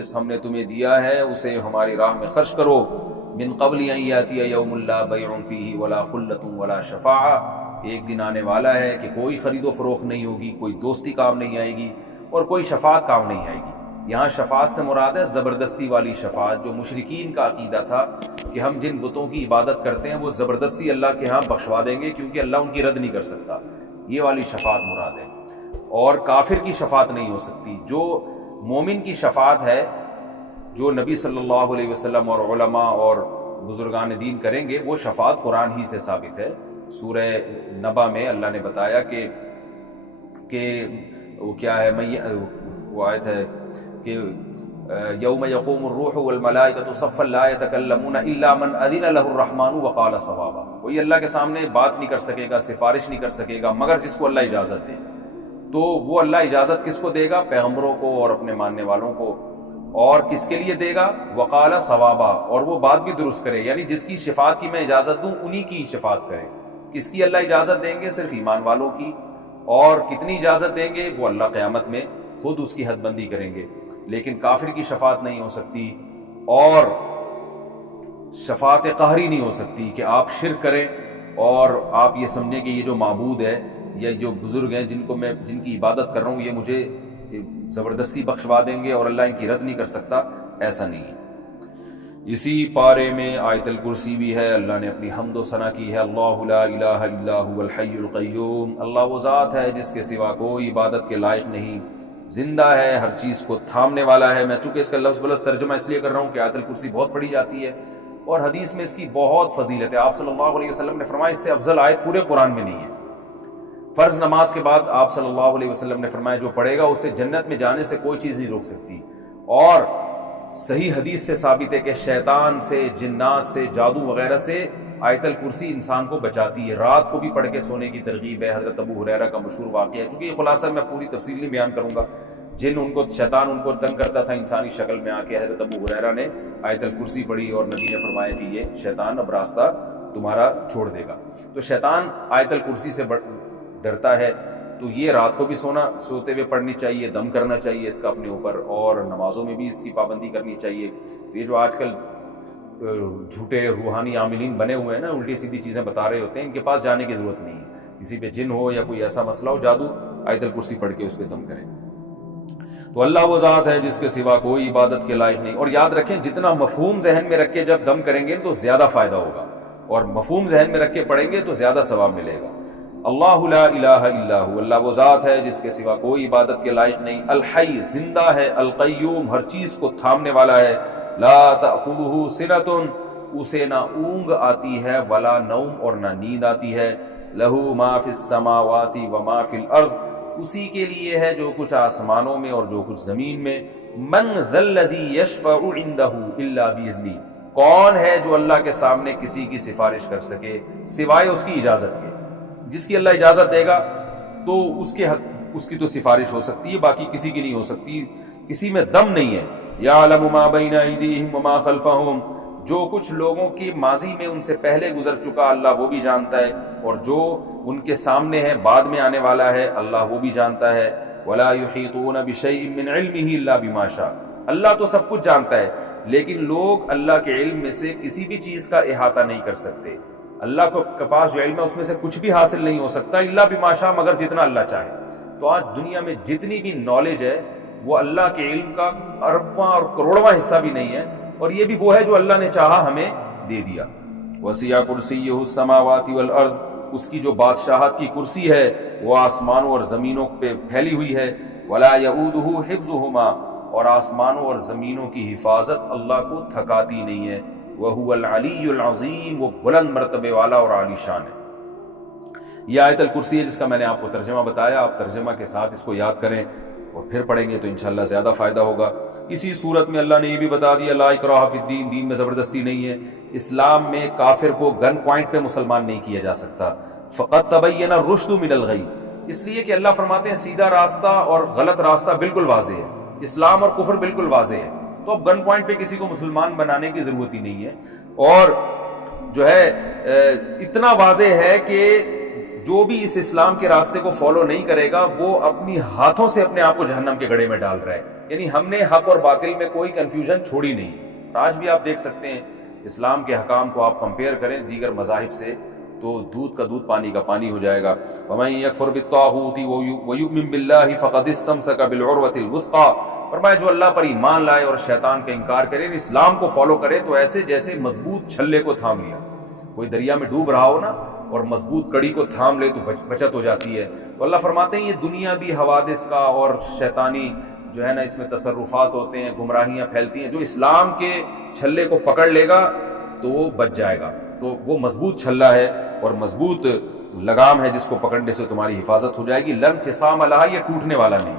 رزق ہم نے تمہیں دیا ہے اسے ہماری راہ میں خرچ کرو، من قبل ان یاتی یوم لا بیع فیہ ولا خلۃ ولا شفاعہ، ایک دن آنے والا ہے کہ کوئی خرید و فروخت نہیں ہوگی، کوئی دوستی کام نہیں آئے گی اور کوئی شفاعت کام نہیں آئے گی۔ یہاں شفاعت سے مراد ہے زبردستی والی شفاعت، جو مشرکین کا عقیدہ تھا کہ ہم جن بتوں کی عبادت کرتے ہیں وہ زبردستی اللہ کے ہاں بخشوا دیں گے کیونکہ اللہ ان کی رد نہیں کر سکتا، یہ والی شفاعت مراد ہے۔ اور کافر کی شفاعت نہیں ہو سکتی۔ جو مومن کی شفاعت ہے، جو نبی صلی اللہ علیہ وسلم اور علماء اور بزرگان دین کریں گے، وہ شفاعت قرآن ہی سے ثابت ہے۔ سورہ نبا میں اللہ نے بتایا کہ وہ کیا ہے، وہ آیت ہے کہ یوم یقوم الروح والملائکۃ صفا لا یتکلمون الا من اذن له الرحمن وقال صوابا، کوئی اللہ کے سامنے بات نہیں کر سکے گا، سفارش نہیں کر سکے گا مگر جس کو اللہ اجازت دے۔ تو وہ اللہ اجازت کس کو دے گا؟ پیغمبروں کو اور اپنے ماننے والوں کو۔ اور کس کے لیے دے گا؟ وقال صوابا، اور وہ بات بھی درست کرے، یعنی جس کی شفاعت کی میں اجازت دوں انہی کی شفاعت کرے۔ کس کی اللہ اجازت دیں گے؟ صرف ایمان والوں کی۔ اور کتنی اجازت دیں گے؟ وہ اللہ قیامت میں خود اس کی حد بندی کریں گے۔ لیکن کافر کی شفاعت نہیں ہو سکتی، اور شفاعت قہری نہیں ہو سکتی کہ آپ شرک کریں اور آپ یہ سمجھیں کہ یہ جو معبود ہے یا جو بزرگ ہیں جن کی عبادت کر رہا ہوں یہ مجھے زبردستی بخشوا دیں گے اور اللہ ان کی رد نہیں کر سکتا، ایسا نہیں ہے۔ اسی پارے میں آیت الکرسی بھی ہے، اللہ نے اپنی حمد و ثنا کی ہے، اللہ لا الہ الا هو الحی القیوم، اللہ وہ ذات ہے جس کے سوا کوئی عبادت کے لائق نہیں، زندہ ہے، ہر چیز کو تھامنے والا ہے۔ میں چونکہ اس کا لفظ بلفظ ترجمہ اس لیے کر رہا ہوں کہ آیت الکرسی بہت پڑھی جاتی ہے اور حدیث میں اس کی بہت فضیلت ہے۔ آپ صلی اللہ علیہ وسلم نے فرمایا اس سے افضل آیت پورے قرآن میں نہیں ہے۔ فرض نماز کے بعد آپ صلی اللہ علیہ وسلم نے فرمایا جو پڑھے گا اسے جنت میں جانے سے کوئی چیز نہیں روک سکتی۔ اور صحیح حدیث سے ثابت ہے کہ شیطان سے، جنات سے، جادو وغیرہ سے آیت الکرسی انسان کو بچاتی ہے۔ رات کو بھی پڑھ کے سونے کی ترغیب ہے۔ حضرت ابو ہریرہ کا مشہور واقعہ ہے، چونکہ یہ خلاصہ میں پوری تفصیل نہیں بیان کروں گا۔ شیطان ان کو تنگ کرتا تھا انسانی شکل میں آ کے، حضرت ابو ہریرہ نے آیت الکرسی پڑھی اور نبی نے فرمایا کہ یہ شیطان اب راستہ تمہارا چھوڑ دے گا۔ تو شیطان آیت الکرسی سے ڈرتا ہے، تو یہ رات کو بھی سوتے ہوئے پڑھنی چاہیے، دم کرنا چاہیے اس کا اپنے اوپر، اور نمازوں میں بھی اس کی پابندی کرنی چاہیے۔ یہ جو آج کل جھوٹے روحانی عاملین بنے ہوئے ہیں نا، الٹی سیدھی چیزیں بتا رہے ہوتے ہیں، ان کے پاس جانے کی ضرورت نہیں ہے۔ کسی پہ جن ہو یا کوئی ایسا مسئلہ ہو جادو، آیت الکرسی پڑھ کے اس پہ دم کریں۔ تو اللہ وہ ذات ہے جس کے سوا کوئی عبادت کے لائق نہیں۔ اور یاد رکھیں جتنا مفہوم ذہن میں رکھ کے جب دم کریں گے تو زیادہ فائدہ ہوگا، اور مفہوم ذہن میں رکھ کے پڑھیں گے تو زیادہ ثواب ملے گا۔ اللہ لا الہ الا ہو، اللہ وہ ذات ہے جس کے سوا کوئی عبادت کے لائق نہیں، الحی زندہ ہے، القیوم ہر چیز کو تھامنے والا ہے، لا تأخذہ سنۃ اسے نہ اونگ آتی ہے، ولا نوم اور نہ نیند آتی ہے، لہ ما فی السماوات وما فی الارض اسی کے لیے ہے جو کچھ آسمانوں میں اور جو کچھ زمین میں، من ذا الذی یشفع عندہ الا باذنہ کون ہے جو اللہ کے سامنے کسی کی سفارش کر سکے سوائے اس کی اجازت کے۔ جس کی اللہ اجازت دے گا تو اس کی تو سفارش ہو سکتی ہے، باقی کسی کی نہیں ہو سکتی، کسی میں دم نہیں ہے۔ یعلم ما بین ایدیہم وما خلفہم جو کچھ لوگوں کی ماضی میں ان سے پہلے گزر چکا اللہ وہ بھی جانتا ہے، اور جو ان کے سامنے ہے بعد میں آنے والا ہے اللہ وہ بھی جانتا ہے۔ ولا یحیطون بشیء من علمہ الا بما شاء اللہ تو سب کچھ جانتا ہے، لیکن لوگ اللہ کے علم میں سے کسی بھی چیز کا احاطہ نہیں کر سکتے۔ اللہ کے پاس جو علم ہے اس میں سے کچھ بھی حاصل نہیں ہو سکتا الا بما شاء مگر جتنا اللہ چاہے۔ تو آج دنیا میں جتنی بھی نالج ہے وہ اللہ کے علم کا اربواں اور کروڑواں حصہ بھی نہیں ہے، اور یہ بھی وہ ہے جو اللہ نے چاہا ہمیں دے دیا۔ وسیع کرسیہ السماوات والارض اس کی جو بادشاہت کی کرسی ہے وہ آسمانوں اور زمینوں پہ پھیلی ہوئی ہے۔ ولا یؤودہ حفظہما اور آسمانوں اور زمینوں کی حفاظت اللہ کو تھکاتی نہیں ہے۔ وہو العلی العظیم وہ بلند مرتبے والا اور عالی شان ہے۔ یہ آیت الکرسی ہے جس کا میں نے آپ کو ترجمہ بتایا، آپ ترجمہ کے ساتھ اس کو یاد کریں اور پھر پڑھیں گے تو انشاءاللہ زیادہ فائدہ ہوگا۔ اسی صورت میں اللہ نے یہ بھی بتا دیا لا اکراہ فی الدین، دین میں زبردستی نہیں ہے۔ اسلام میں کافر کو گن پوائنٹ پہ مسلمان نہیں کیا جا سکتا۔ فقط تبین الرشد من الغی اس لیے کہ اللہ فرماتے ہیں سیدھا راستہ اور غلط راستہ بالکل واضح ہے، اسلام اور کفر بالکل واضح ہے، تو اب گن پوائنٹ پہ کسی کو مسلمان بنانے کی ضرورت ہی نہیں ہے۔ اور جو ہے اتنا واضح ہے کہ جو بھی اس اسلام کے راستے کو فالو نہیں کرے گا وہ اپنی ہاتھوں سے اپنے آپ کو جہنم کے گڑھے میں ڈال رہا ہے۔ یعنی ہم نے حق اور باطل میں کوئی کنفیوژن چھوڑی نہیں. آج بھی آپ دیکھ سکتے ہیں اسلام کے حکام کو آپ کمپیئر کریں دیگر مذاہب سے تو دودھ کا دودھ پانی کا پانی ہو جائے گا. فَمَن يَكْفُرْ بِالطَّاغُوتِ وَيُؤْمِن بِاللَّهِ فَقَدِ اسْتَمْسَكَ بِالْعُرْوَةِ الْوُثْقَىٰ. فرمایا جو اللہ پر ایمان لائے اور شیطان کا انکار کرے، اسلام کو فالو کرے تو ایسے جیسے مضبوط چھلے کو تھام لیا. کوئی دریا میں ڈوب رہا ہو نا اور مضبوط کڑی کو تھام لے تو بچت ہو جاتی ہے. تو اللہ فرماتے ہیں یہ دنیا بھی حوادث کا اور شیطانی جو ہے نا اس میں تصرفات ہوتے ہیں، گمراہیاں پھیلتی ہیں. جو اسلام کے چھلے کو پکڑ لے گا تو وہ بچ جائے گا. تو وہ مضبوط چھلا ہے اور مضبوط لگام ہے جس کو پکڑنے سے تمہاری حفاظت ہو جائے گی. لن فصام لہا، یہ ٹوٹنے والا نہیں.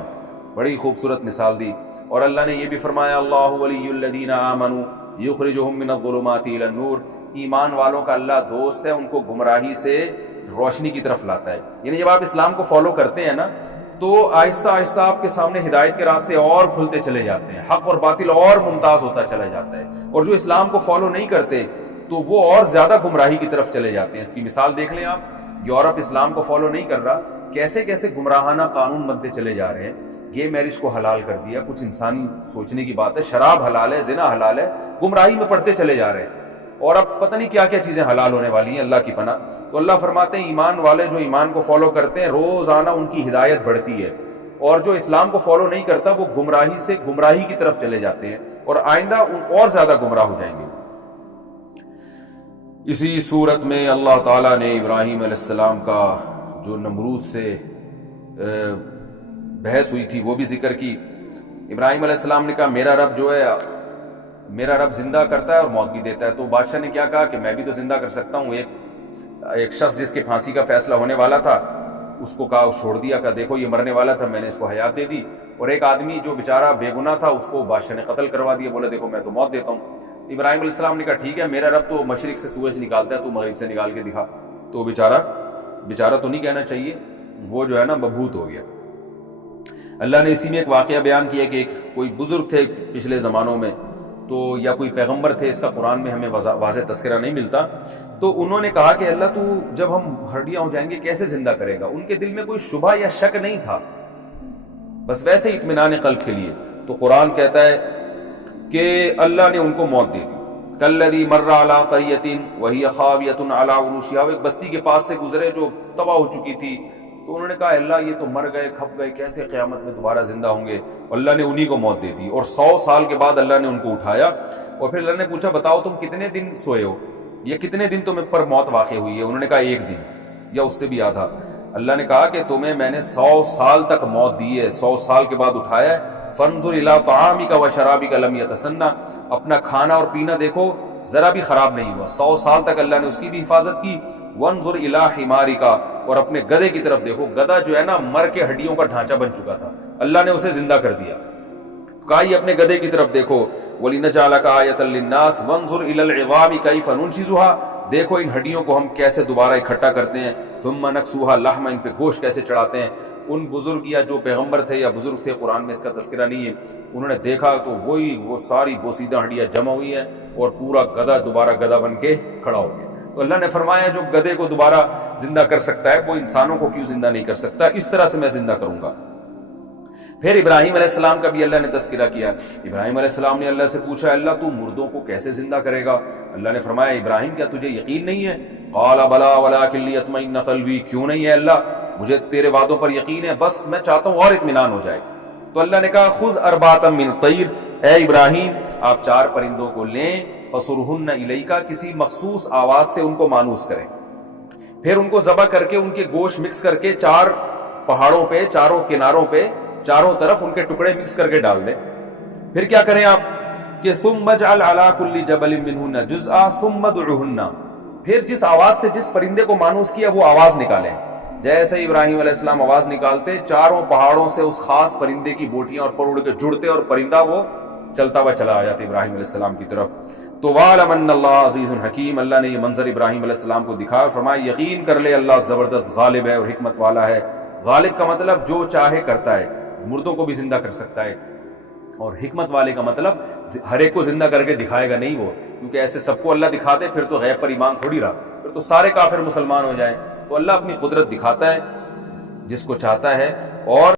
بڑی خوبصورت مثال دی. اور اللہ نے یہ بھی فرمایا اللہ ولی الذین آمنوا یخرجہم من الظلمات الی النور. ایمان والوں کا اللہ دوست ہے، ان کو گمراہی سے روشنی کی طرف لاتا ہے. یعنی جب آپ اسلام کو فالو کرتے ہیں نا تو آہستہ آہستہ آپ کے سامنے ہدایت کے راستے اور کھلتے چلے جاتے ہیں، حق اور باطل اور ممتاز ہوتا چلا جاتا ہے. اور جو اسلام کو فالو نہیں کرتے تو وہ اور زیادہ گمراہی کی طرف چلے جاتے ہیں. اس کی مثال دیکھ لیں آپ. یورپ اسلام کو فالو نہیں کر رہا، کیسے کیسے گمراہانہ قانون بنتے چلے جا رہے ہیں. گے میرج کو حلال کر دیا، کچھ انسانی سوچنے کی بات ہے. شراب حلال ہے، زنا حلال ہے، گمراہی میں پڑتے چلے جا رہے ہیں. اور اب پتہ نہیں کیا کیا چیزیں حلال ہونے والی ہیں، اللہ کی پناہ. تو اللہ فرماتے ہیں ایمان والے جو ایمان کو فالو کرتے ہیں روزانہ ان کی ہدایت بڑھتی ہے، اور جو اسلام کو فالو نہیں کرتا وہ گمراہی سے گمراہی کی طرف چلے جاتے ہیں اور آئندہ اور زیادہ گمراہ ہو جائیں گے. اسی صورت میں اللہ تعالیٰ نے ابراہیم علیہ السلام کا جو نمرود سے بحث ہوئی تھی وہ بھی ذکر کی. ابراہیم علیہ السلام نے کہا میرا رب جو ہے، میرا رب زندہ کرتا ہے اور موت بھی دیتا ہے. تو بادشاہ نے کیا کہا کہ میں بھی تو زندہ کر سکتا ہوں. ایک شخص جس کے پھانسی کا فیصلہ ہونے والا تھا اس کو کہا، چھوڑ دیا، کہا دیکھو یہ مرنے والا تھا، میں نے اس کو حیات دے دی. اور ایک آدمی جو بیچارہ بے گناہ تھا اس کو بادشاہ نے قتل کروا دیا، بولا دیکھو میں تو موت دیتا ہوں. ابراہیم علیہ السلام نے کہا ٹھیک ہے، میرا رب تو مشرق سے سورج نکالتا ہے، تو مغرب سے نکال کے دکھا. تو بیچارہ تو نہیں کہنا چاہیے، وہ جو ہے نا مبہوت ہو گیا. اللہ نے اسی میں ایک واقعہ بیان کیا کہ کوئی بزرگ تھے پچھلے زمانوں میں، تو یا کوئی پیغمبر تھے، اس کا قرآن میں ہمیں واضح تذکرہ نہیں ملتا. تو انہوں نے کہا کہ اللہ تو جب ہم ہڈیاں ہو جائیں گے کیسے زندہ کرے گا. ان کے دل میں کوئی شبہ یا شک نہیں تھا، بس ویسے اطمینان قلب کے لیے. تو قرآن کہتا ہے کہ اللہ نے ان کو موت دے دی. کالذی مر علی قریۃ وہی خاویۃ علی عروشہا. ایک بستی کے پاس سے گزرے جو تباہ ہو چکی تھی. تو انہوں نے کہا اللہ یہ تو مر گئے، کھپ گئے، کیسے قیامت میں دوبارہ زندہ ہوں گے. اللہ نے انہی کو موت دے دی اور 100 سال کے بعد اللہ نے ان کو اٹھایا. اور پھر اللہ نے پوچھا بتاؤ تم کتنے دن سوئے ہو، یہ کتنے دن تم پر موت واقع ہوئی ہے. انہوں نے کہا 1 دن یا اس سے بھی آدھا. اللہ نے کہا کہ تمہیں میں نے 100 سال تک موت دی ہے، 100 سال کے بعد اٹھایا ہے. فانظر الی طعامک وشرابک لم یتسنى. اپنا کھانا اور پینا دیکھو ذرا بھی خراب نہیں ہوا. 100 سال تک اللہ نے اس کی بھی حفاظت کی. وانظر الی حمارک. اور اپنے گدھے کی طرف دیکھو، گدھا جو ہے نا مر کے ہڈیوں کا ڈھانچہ بن چکا تھا، اللہ نے اسے زندہ کر دیا. کہا یہ اپنے گدھے کی طرف دیکھو. وَلِنَجْعَلَكَ آیَةً لِلنَّاسِ وَانظُرْ إِلَى الْعِظَامِ كَيْفَ نُنشِزُهَا. دیکھو ان ہڈیوں کو ہم کیسے دوبارہ اکٹھا کرتے ہیں. ثُمَّ نَكْسُوهَا لَحْمًا. ان پہ گوشت کیسے چڑھاتے ہیں. ان بزرگ یا جو پیغمبر تھے یا بزرگ تھے، قرآن میں اس کا تذکرہ نہیں ہے، انہوں نے دیکھا تو وہ ساری بوسیدہ ہڈیاں جمع ہوئی ہیں اور پورا گدھا دوبارہ گدھا بن کے کھڑا ہو گیا. تو اللہ نے فرمایا جو گدھے کو دوبارہ زندہ کر سکتا ہے وہ انسانوں کو کیوں زندہ نہیں کر سکتا. اس طرح سے میں زندہ کروں گا. پھر ابراہیم علیہ السلام کا بھی اللہ نے تذکرہ کیا. ابراہیم علیہ السلام نے اللہ سے پوچھا اللہ تو مردوں کو کیسے زندہ کرے گا. اللہ نے فرمایا ابراہیم کیا تجھے یقین نہیں ہے. قال بلا ولکن لیطمئن قلبی. کیوں نہیں ہے اللہ، مجھے تیرے وعدوں پر یقین ہے، بس میں چاہتا ہوں اور اطمینان ہو جائے. تو اللہ نے کہا خذ اربعۃ من الطیر. اے ابراہیم آپ 4 پرندوں کو لیں، فصرہن الیک. کسی مخصوص آواز سے ان کو مانوس کریں، پھر ان کو ذبح کر کے ان کے گوشت مکس کر کے 4 پہاڑوں پہ، چاروں کناروں پہ، چاروں طرف ان کے ٹکڑے مکس کر کے ڈال دیں. پھر کیا کریں آپ کہ ثم اجعل علی کل جبل منہن جزءا ثم ادعہن. پھر جس آواز سے جس پرندے کو مانوس کیا وہ آواز نکالیں. جیسے ابراہیم علیہ السلام آواز نکالتے، چاروں پہاڑوں سے اس خاص پرندے کی بوٹیاں اور پر اڑ کے جڑتے اور پرندہ وہ چلتا ہوا چلا آ جاتا ابراہیم علیہ السلام کی طرف. تو وَاعْلَمْ أَنَّ اللَّهَ عَزِيزٌ حَكِيمٌ. اللہ نے یہ منظر ابراہیم علیہ السلام کو دکھایا اور فرمایا یقین کر لے اللہ زبردست غالب ہے اور حکمت والا ہے. غالب کا مطلب جو چاہے کرتا ہے، مردوں کو بھی زندہ کر سکتا ہے. اور حکمت والے کا مطلب ہر ایک کو زندہ کر کے دکھائے گا نہیں وہ، کیونکہ ایسے سب کو اللہ دکھاتے پھر تو غیب پر ایمان تھوڑی رہا، پھر تو سارے کافر مسلمان ہو جائیں. تو اللہ اپنی قدرت دکھاتا ہے جس کو چاہتا ہے اور